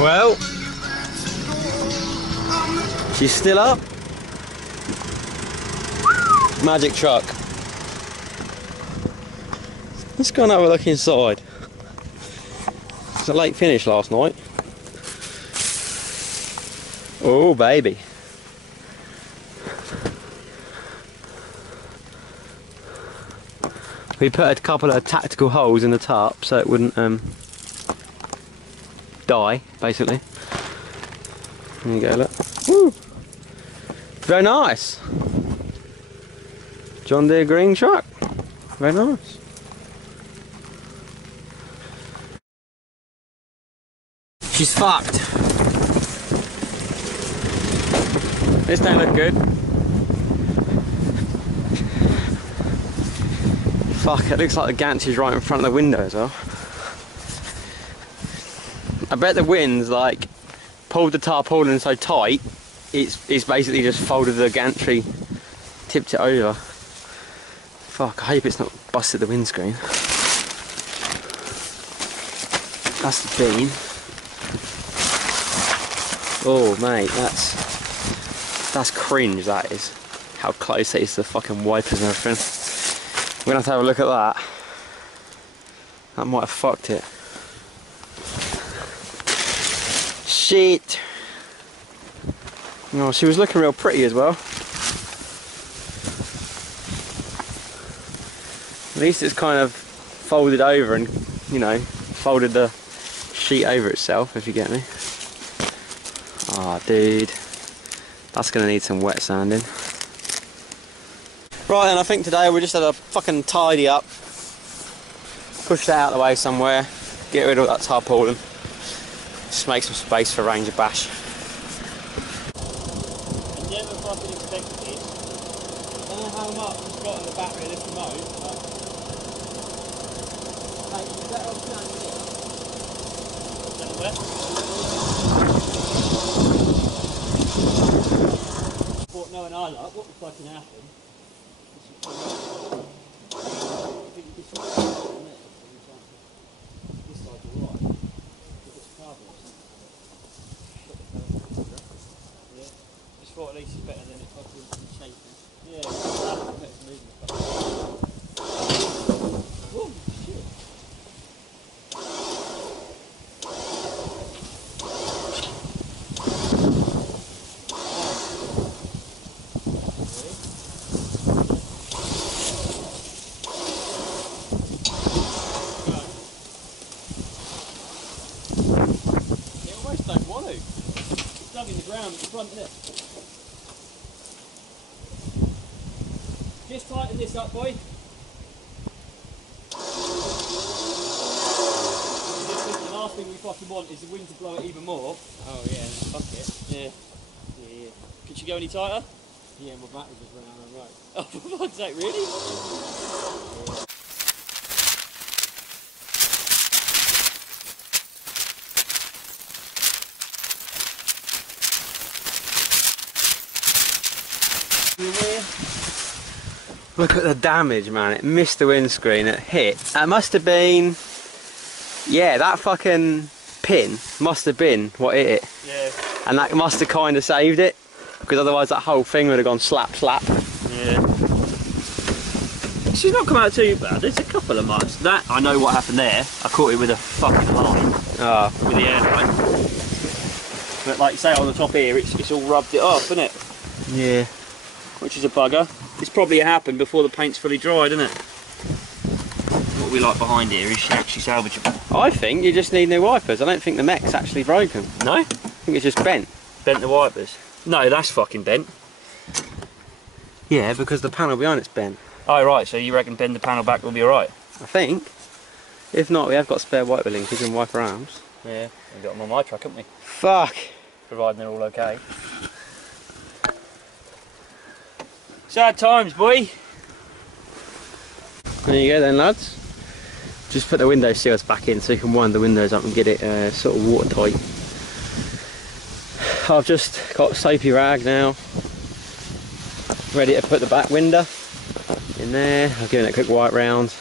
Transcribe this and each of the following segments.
Well, she's still up. Magic truck. Let's go and have a look inside. It's a late finish last night. Oh baby. We put a couple of tactical holes in the tarp so it wouldn't die, basically. There you go, look. Woo! Very nice. John Deere green truck. Very nice. She's fucked. This don't look good. Fuck, it looks like the gantry's right in front of the window as well. I bet the wind's like pulled the tarpaulin so tight, it's basically just folded the gantry, tipped it over. Fuck, I hope it's not busted the windscreen. That's the beam. Oh mate, that's cringe, that is. How close it is to the fucking wipers and everything. We're gonna have to have a look at that. That might have fucked it. Shit. Oh, she was looking real pretty as well. At least it's kind of folded over and, you know, folded the sheet over itself, if you get me. Ah, dude. That's gonna need some wet sanding. Right, and I think today we just had a fucking tidy up. Push that out of the way somewhere. Get rid of that tarpaulin. Just make some space for Ranger Bash. I never fucking expected this. I don't know how much it's got on the battery of this remote, but... Hey, is that all down here? Thought knowing I like, what would fucking happen? I think you could switch it on there. This side's alright. If it's carbon or something. Yeah. Just thought at least it's better than it fucking shaking. Yeah, that's better moving. Oh shit. In the ground at the front, isn't it? Just tighten this up, boy. The last thing we fucking want is the wind to blow it even more. Oh yeah, fuck it. Yeah. Yeah. Could you go any tighter? Yeah, my battery just ran out of the right. Oh, for fuck's sake, really? Yeah. Look at the damage, man. It missed the windscreen, it hit. That must have been... Yeah, that fucking pin must have been what hit it. Yeah. And that must have kind of saved it. Because otherwise that whole thing would have gone slap, slap. Yeah. She's not come out too bad. There's a couple of marks. That, I know what happened there. I caught it with a fucking line. Oh. With the air line. But like you say, on the top here, it's all rubbed it off, isn't it? Yeah. Which is a bugger. It's probably happened before the paint's fully dried, isn't it? What we like behind here is actually salvageable. I think you just need new wipers. I don't think the mech's actually broken. No? I think it's just bent. Bent the wipers? No, that's fucking bent. Yeah, because the panel behind it's bent. Oh right, so you reckon bend the panel back will be alright? I think. If not, we have got spare wiper linkage and wiper arms. Yeah, we've got them on my truck, haven't we? Fuck! Providing they're all okay. Sad times, boy. There you go then, lads. Just put the window seals back in so you can wind the windows up and get it sort of watertight. I've just got soapy rag now, ready to put the back window in there. I've given it a quick wipe round.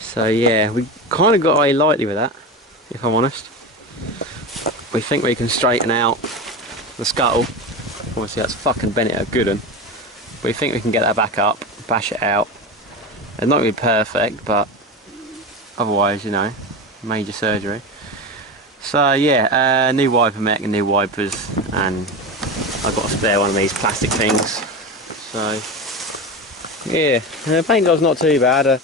So yeah, we kind of got away lightly with that. if I'm honest. We think we can straighten out the scuttle. Obviously that's fucking bent a good one. We think we can get that back up, bash it out. It's not going to be perfect, but otherwise, you know, major surgery. So yeah, new wiper mech and new wipers, and I've got a spare one of these plastic things. So yeah, the paint job's not too bad.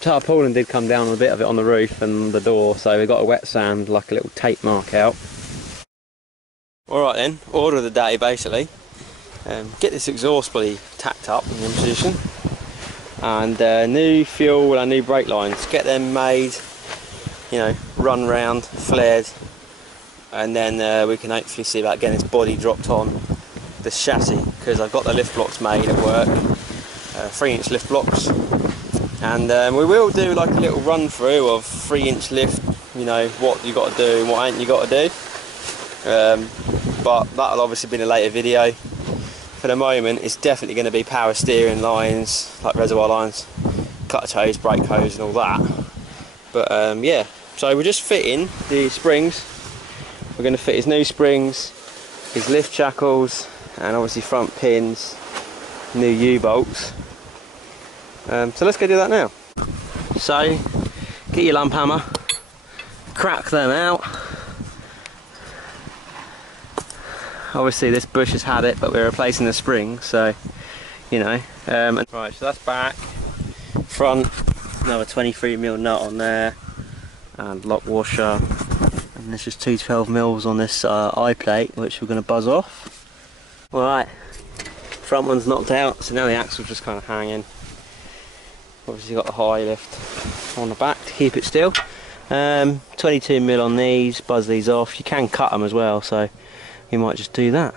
Tarpaulin did come down a bit of it on the roof and the door, so we got a wet sand, like a little tape mark out. Alright then, order of the day basically. Get this exhaust bloody tacked up in position, and new fuel and new brake lines. Get them made, you know, run round, flared, and then we can hopefully see about getting this body dropped on the chassis, because I've got the lift blocks made at work, 3-inch lift blocks, and we will do like a little run through of 3-inch lift, you know, what you got to do and what ain't you got to do, but that'll obviously be in a later video. For the moment it's definitely going to be power steering lines, like reservoir lines, clutch hose, brake hose and all that. But yeah, so we're just fitting the springs. We're going to fit his new springs, his lift shackles, and obviously front pins, new U-bolts. So let's go do that now. So get your lump hammer, crack them out. Obviously this bush has had it, but we're replacing the spring, so you know. Right, so that's back, front, another 23mm nut on there, and lock washer, and there's just 2 12mm on this eye plate, which we're going to buzz off. Alright, front one's knocked out, so now the axle's just kind of hanging. Obviously got the high lift on the back to keep it still. 22mm on these, buzz these off. You can cut them as well, so we might just do that.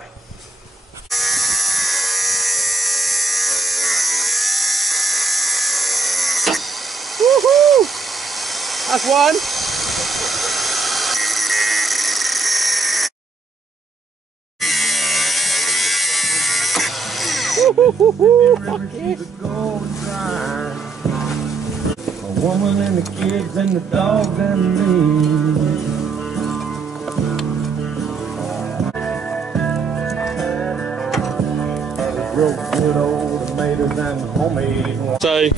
Woohoo! That's one. A woman and the kids and the dog and me. Good old tomatoes and homemade. So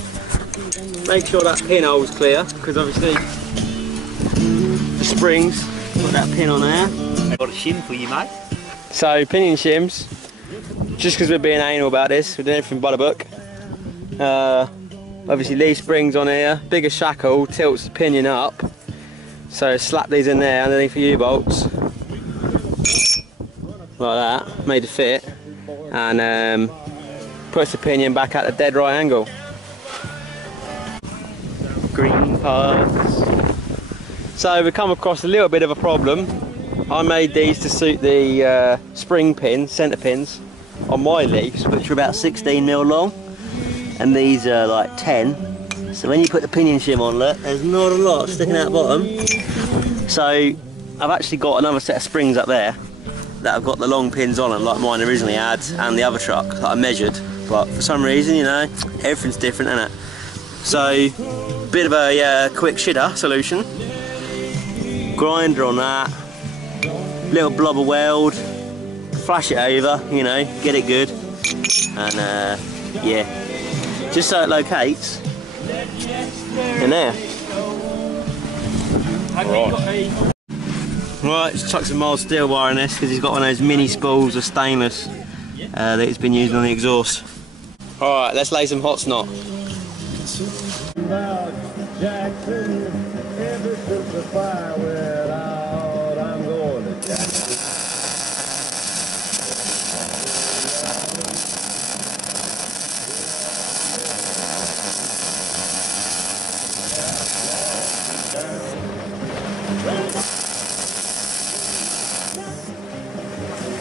make sure that pinhole's clear, because obviously the springs, put that pin on there. I've got a shim for you, mate. So pinion shims, just because we're being anal about this, we're doing everything by the book. Obviously these springs on here, bigger shackle tilts the pinion up, so slap these in there underneath the U-bolts like that, made to fit, and push the pinion back at the dead right angle. Green parts. So we come across a little bit of a problem. I made these to suit the spring pin, centre pins on my leaves, which are about 16mm long, and these are like 10. So when you put the pinion shim on, look, there's not a lot sticking out the bottom. So I've actually got another set of springs up there that have got the long pins on them, like mine originally had, and the other truck that I measured. But for some reason, you know, everything's different, isn't it? So, bit of a quick shitter solution. Grinder on that, little blob of weld, flash it over, you know, get it good, and yeah, just so it locates in there. Right, just chuck some mild steel wire in this, because he's got one of those mini spools of stainless that he's been using on the exhaust. Alright, let's lay some hot snot.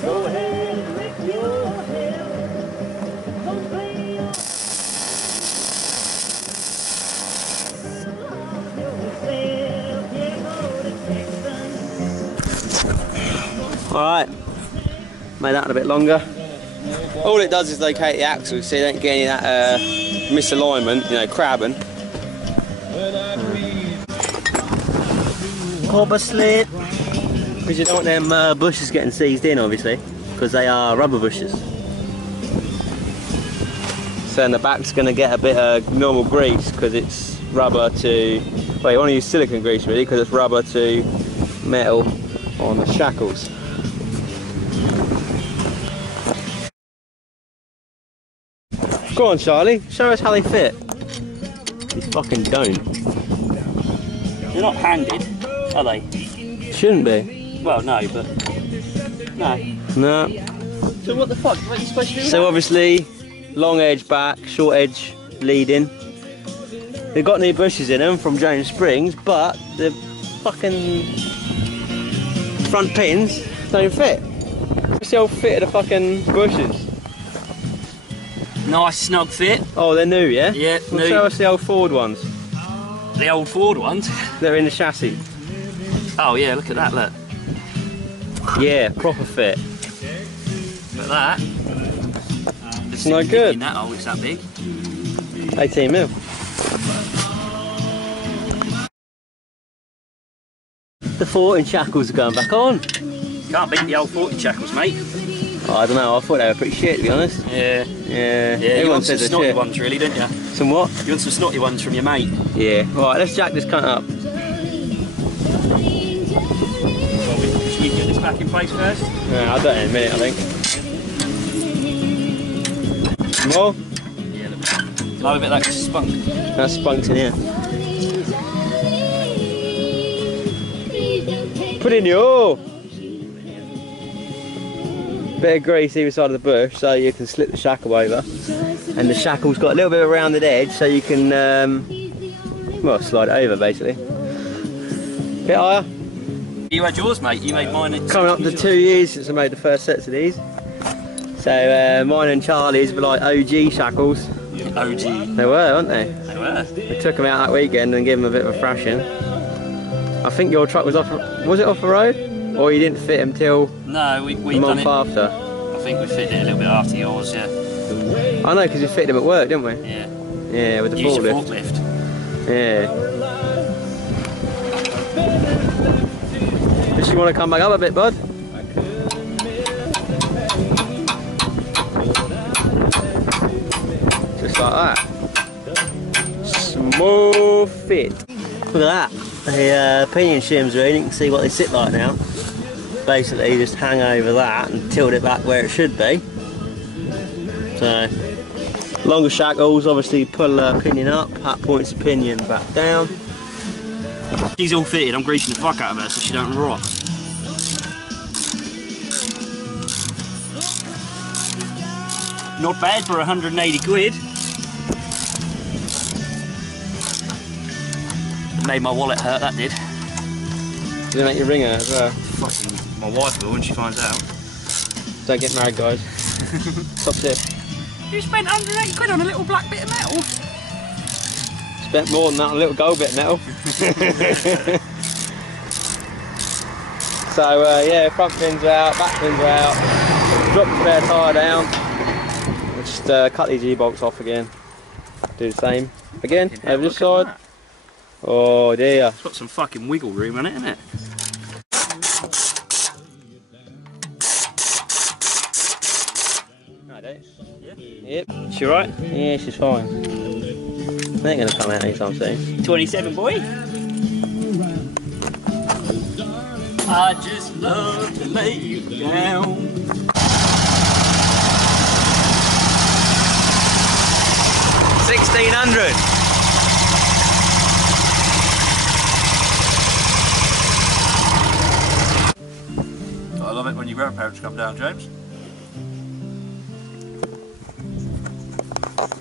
Go ahead and lick your hair. Alright, made that a bit longer. All it does is locate the axle so you don't get any of that misalignment, you know, crabbing. copper slip. Because you don't want them bushes getting seized in, obviously, because they are rubber bushes. So in the back's going to get a bit of normal grease because it's rubber to, well, you want to use silicone grease really because it's rubber to metal on the shackles. Go on, Charlie, show us how they fit. You fucking don't. They're not handed, are they? Shouldn't be. Well, no, but no. No. So what the fuck? What are you supposed to do with So that? obviously, long edge back, short edge leading. They've got new bushes in them from James Springs, but the fucking front pins don't fit. What's the old fit of the fucking bushes? Nice snug fit. Oh, they're new, yeah? Yeah, Well, new. show us the old Ford ones. The old Ford ones. They're in the chassis. Oh yeah, look at that, look. Yeah, proper fit. Look at that. It's no good. That old, it's that big. 18 mil. The 14 shackles are going back on. Can't beat the old 40 shackles, mate. Oh, I don't know, I thought they were pretty shit, to be honest. Yeah. Yeah, You everyone want some says they're snotty shit. ones, really, don't you? Some what? You want some snotty ones from your mate. Yeah. Right, let's jack this cunt up. Should we get this back in place first? Yeah, I'll do it in a minute, I think. More? Yeah, look. Can I have a bit of that spunk? That's spunked in here. Put in your bit of grease either side of the bush so you can slip the shackle over. And the shackle's got a little bit of a rounded edge so you can, well, slide it over basically. Bit higher. You had yours, mate. You made mine at Coming up to 2 years since I made the first sets of these. So mine and Charlie's were like OG shackles. OG. They were, weren't they? They were. We took them out that weekend and gave them a bit of a thrashing. I think your truck was off, was it off the road? Or you didn't fit them till No, we the done month it. after? I think we fitted it a little bit after yours, yeah. I know, because we fitted them at work, didn't we? Yeah. Yeah, with the Use your forklift. forklift. Yeah. Does she want to come back up a bit, bud? Just like that. Smooth fit. Look at that. The pinion shims are in. You can see what they sit like now. Basically, you just hang over that and tilt it back where it should be. So, longer shackles, obviously pull pinion up, that points the pinion back down. She's all fitted. I'm greasing the fuck out of her so she don't rot. Not bad for 180 quid. Made my wallet hurt, that did. Did it make you ring her as well? Fucking my wife will when she finds out. Don't get married, guys. Stop it. You spent 180 quid on a little black bit of metal. Spent more than that on a little gold bit of metal. So yeah, front pins are out, back pins are out. Drop the spare tyre down. We'll just cut these E-bolts off again. Do the same again over this side. Oh dear. It's got some fucking wiggle room in it, isn't it? Yep. She right? Yeah, she's fine. They ain't gonna come out anytime soon. 27, boy. I just love to lay you down. $1,600. I love it when your grandparents come down, James.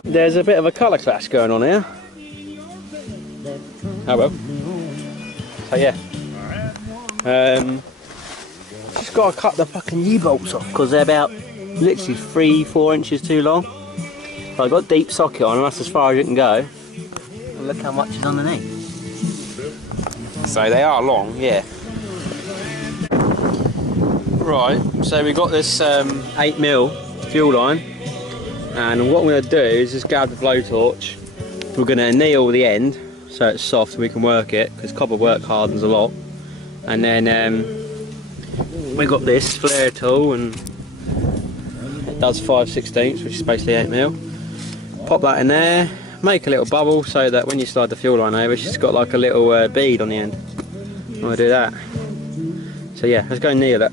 There's a bit of a colour clash going on here. Oh well. So yeah. Just got to cut the fucking U-bolts off because they're about literally 3-4 inches too long. So I've got deep socket on and that's as far as you can go. And look how much is underneath. So they are long, yeah. Right, so we've got this 8mm fuel line. And what I'm going to do is just grab the blowtorch. We're going to anneal the end so it's soft and we can work it because copper work hardens a lot. And then we got this flare tool, and it does 5/16, which is basically 8mm. Pop that in there, make a little bubble so that when you slide the fuel line over, she's got like a little bead on the end. I'm gonna do that. So yeah, let's go and needle it.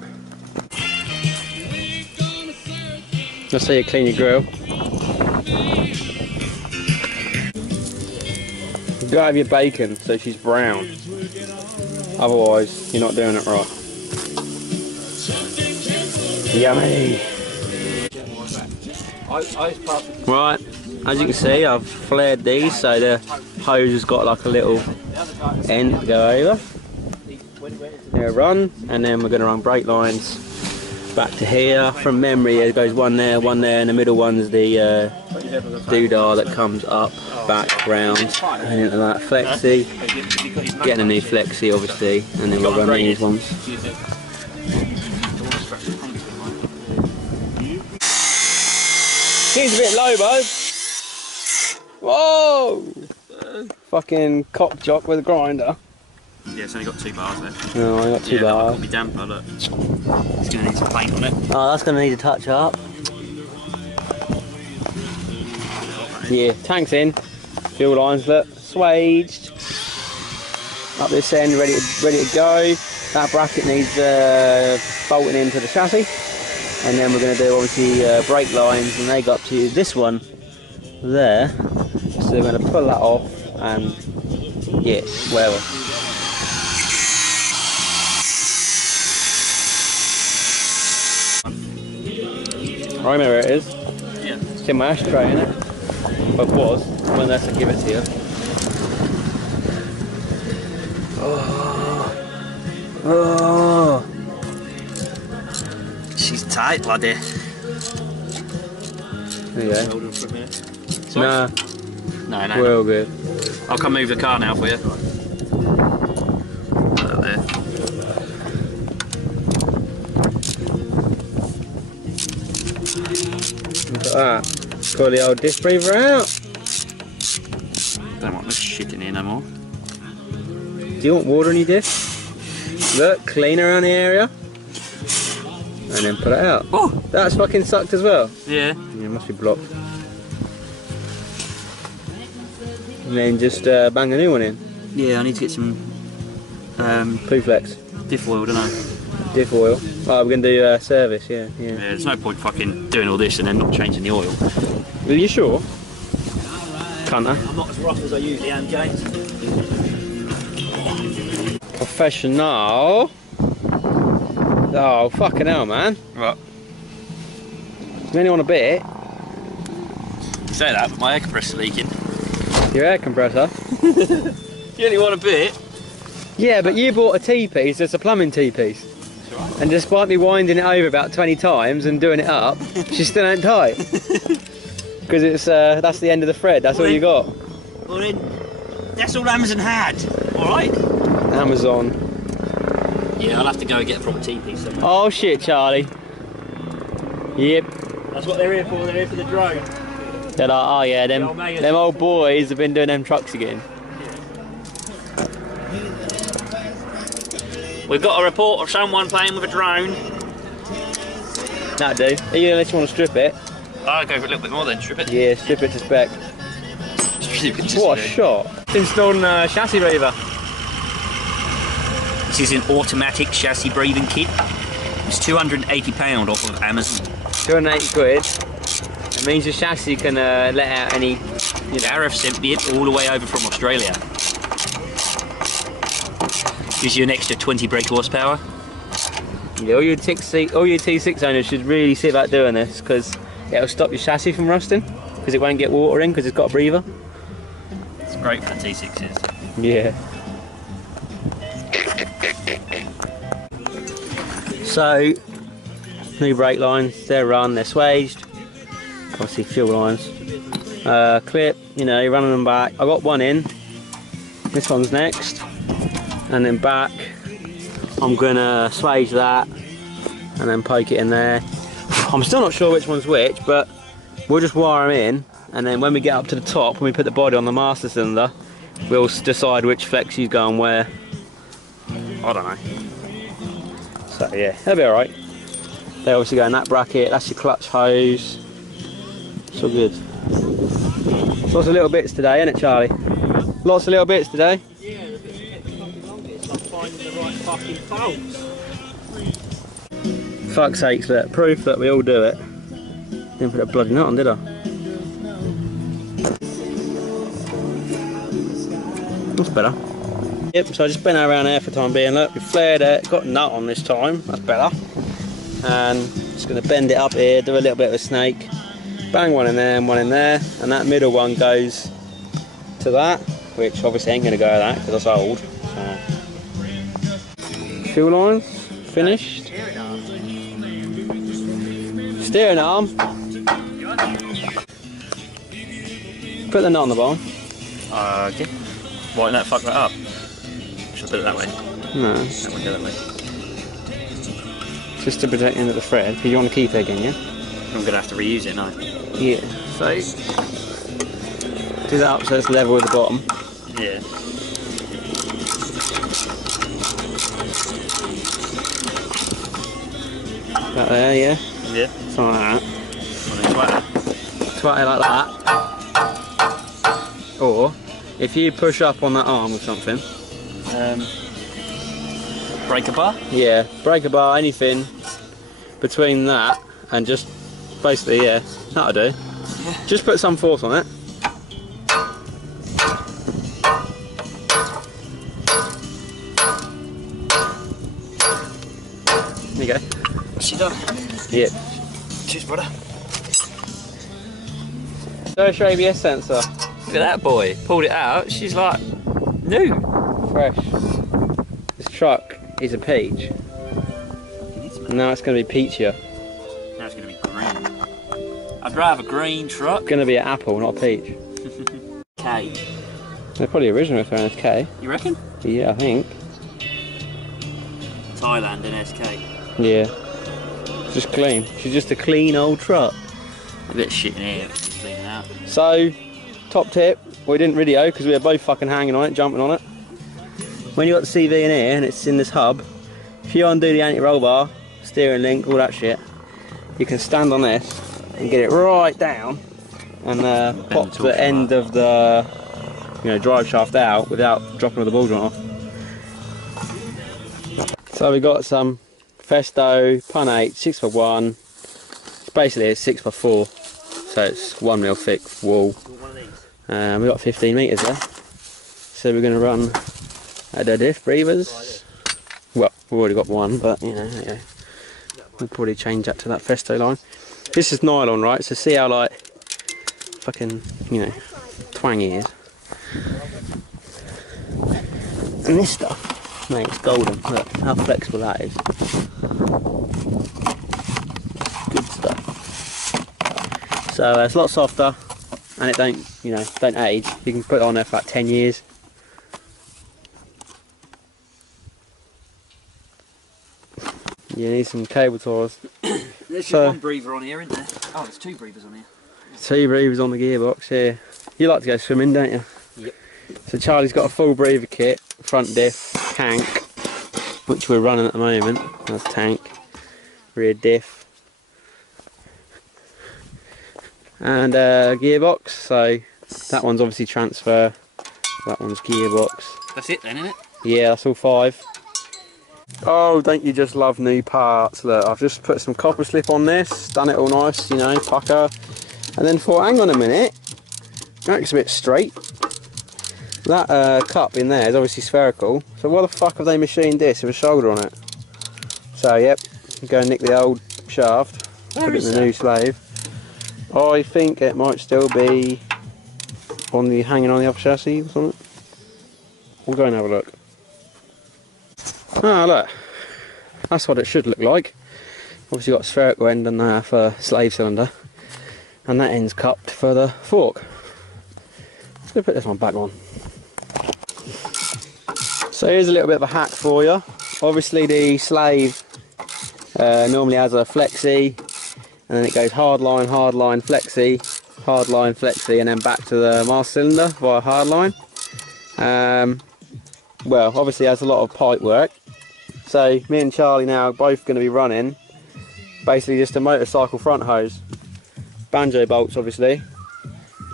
Let's see you clean your grill. You gotta have your bacon so she's brown. Otherwise, you're not doing it right. Yummy! Right, as you can see, I've flared these so the hose has got like a little end to go over. There, run, and then we're going to run brake lines back to here. From memory, it goes one there, and the middle one's the doodah that comes up, back, round, and into that flexi. Getting a new flexi, obviously, and then we'll run these ones. Seems a bit low, bud. Whoa! Fucking cock jock with a grinder. Yeah, it's only got 2 bars left. No, I got 2 bars. Got me damper, look. It's going to need some paint on it. Oh, that's going to need a touch up. Yeah, tank's in. Fuel lines, look, swaged. Up this end, ready to go. That bracket needs bolting into the chassis. And then we're going to do obviously brake lines, and they go up to this one there. So we're going to pull that off and yeah, whatever. I remember where it is. Yeah. It's in my ashtray, innit? Well, it was, when that's to give it to you. Oh. She's tight, bloody. There you go. Hold on for a minute. Nah, No. we're all good. I'll come move the car now for you. There. Look at that. Pull the old disc breather out. Don't want this shit in here no more. Do you want water on your disc? Look, clean around the area. And then put it out. Oh! That's fucking sucked as well. Yeah. Yeah, it must be blocked. And then just bang a new one in. Yeah, I need to get some Poo-flex. diff oil, don't I? Diff oil. Oh, we're going to do service, yeah. Yeah, there's no point fucking doing all this and then not changing the oil. Are you sure? Cunter. I'm not as rough as I usually am, James. Professional. Oh, fucking hell, man. Right. You only want a bit. You say that, but my air compressor's leaking. Your air compressor. You only want a bit? Yeah, but you bought a T-piece, it's a plumbing T-piece. And despite me winding it over about 20 times and doing it up, she still ain't tight. Because it's that's the end of the thread, that's all you got. Well then, that's all Amazon had, alright? Amazon. Yeah, I'll have to go and get a proper T-piece somewhere. Oh shit, Charlie. Yep. That's what they're here for, they're here for the drone. They're like, oh yeah, them old boys have been doing them trucks again. We've got a report of someone playing with a drone. That'd do. Yeah, unless you want to strip it. I'll go for a little bit more then, strip it. Yeah, strip it to spec. Strip it to What a spec. shot. It's installed in a chassis breather. This is an automatic chassis breathing kit. It's £280 off of Amazon. 280 quid. It means your chassis can let out any, Arif sent me it all the way over from Australia. Gives you an extra 20 brake horsepower. Yeah, all your T6 owners should really see about doing this, because it'll stop your chassis from rusting, because it won't get water in, because it's got a breather. It's great for the T6s. Yeah. So, new brake lines, they're run, they're swaged. Obviously fuel lines. Clip, you're running them back. I got one in. This one's next. And then back, I'm gonna swage that and then poke it in there. I'm still not sure which one's which, but we'll just wire them in, and then when we get up to the top, when we put the body on the master cylinder, we'll decide which flex is going where. I don't know. So yeah, they'll be alright. They obviously go in that bracket, that's your clutch hose. It's all good. Lots of little bits today, isn't it, Charlie? Lots of little bits today. Yeah, the bits get fucking longer. It's like finding the right fucking bolts. Fuck's sakes, look, proof that we all do it. Didn't put a bloody nut on, did I? That's better. Yep, so I just bent around there for the time being. Look, we flared it, got a nut on this time, that's better. And just going to bend it up here, do a little bit of a snake. Bang one in there and one in there, and that middle one goes to that, which obviously ain't going to go to that because that's old. So. Fuel lines, finished. Steering arm. Put the nut on the bottom. Okay. Why didn't that fuck that up? Should I put it that way? No. That would go that way. Just to protect the end of the thread, because you want to keep it again, yeah? I'm going to have to reuse it now. Yeah. So, do that up so it's level with the bottom. Yeah. About there, yeah? Yeah. Something like that. Twat it like that. Or, if you push up on that arm with something. Breaker bar? Yeah, breaker bar, anything between that and just basically, yeah, that'll do. Yeah. Just put some force on it. There you go. She done? Yeah. Cheers, brother. Show your ABS sensor. Look at that boy. Pulled it out. She's like new. Fresh. This truck is a peach. Now it's going to be peachier. Now it's going to be green. I'd rather a green truck. It's going to be an apple, not a peach. K. They're probably originally throwing as K. You reckon? Yeah, I think. Thailand and SK. Yeah. Just clean. She's just a clean old truck. A bit of shit in here. Clean it out. So, top tip. We didn't video because we were both fucking hanging on it, jumping on it. When you got the CV in here and it's in this hub, if you undo the anti-roll bar, steering link, all that shit, you can stand on this and get it right down and pop the end of the drive shaft out without dropping all the ball joint off. So we got some Festo Pun 8 6x1. It's basically a 6x4, so it's 1 mil thick wall. We got 15 metres there, so we're going to run the diff breathers. Well, we've already got one, but you know, yeah. We'll probably change that to that Festo line. This is nylon, right? So see how like fucking twangy it is. And this stuff, mate, it's golden. Look how flexible that is. Good stuff. So it's a lot softer, and it don't age. You can put it on there for like 10 years. You need some cable ties. There's just one breather on here, isn't there? Oh, there's 2 breathers on here. 2 breathers on the gearbox, yeah. You like to go swimming, don't you? Yep. So Charlie's got a full breather kit, front diff, tank, which we're running at the moment. That's tank, rear diff, and gearbox. So that one's obviously transfer, that one's gearbox. That's it then, isn't it? Yeah, that's all 5. Oh, don't you just love new parts? Look, I've just put some copper slip on this, done it all nice, pucker, and then thought, hang on a minute, that looks a bit straight. That cup in there is obviously spherical, so why the fuck have they machined this with a shoulder on it? So yep, go and nick the old shaft, put it in the new slave. I think it might still be hanging on the upper chassis or something. We'll go and have a look. Ah, look, that's what it should look like. Obviously got a spherical end on there for slave cylinder, and that end's cupped for the fork. Let's put this one back on. So here's a little bit of a hack for you. Obviously the slave normally has a flexi, and then it goes hard line, flexi, and then back to the master cylinder via hard line. Well, obviously it has a lot of pipe work, So me and Charlie now are both going to be running basically just a motorcycle front hose. Banjo bolts obviously,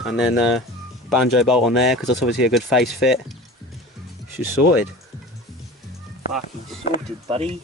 and then banjo bolt on there because that's obviously a good face fit. She's sorted. Fucking sorted, buddy.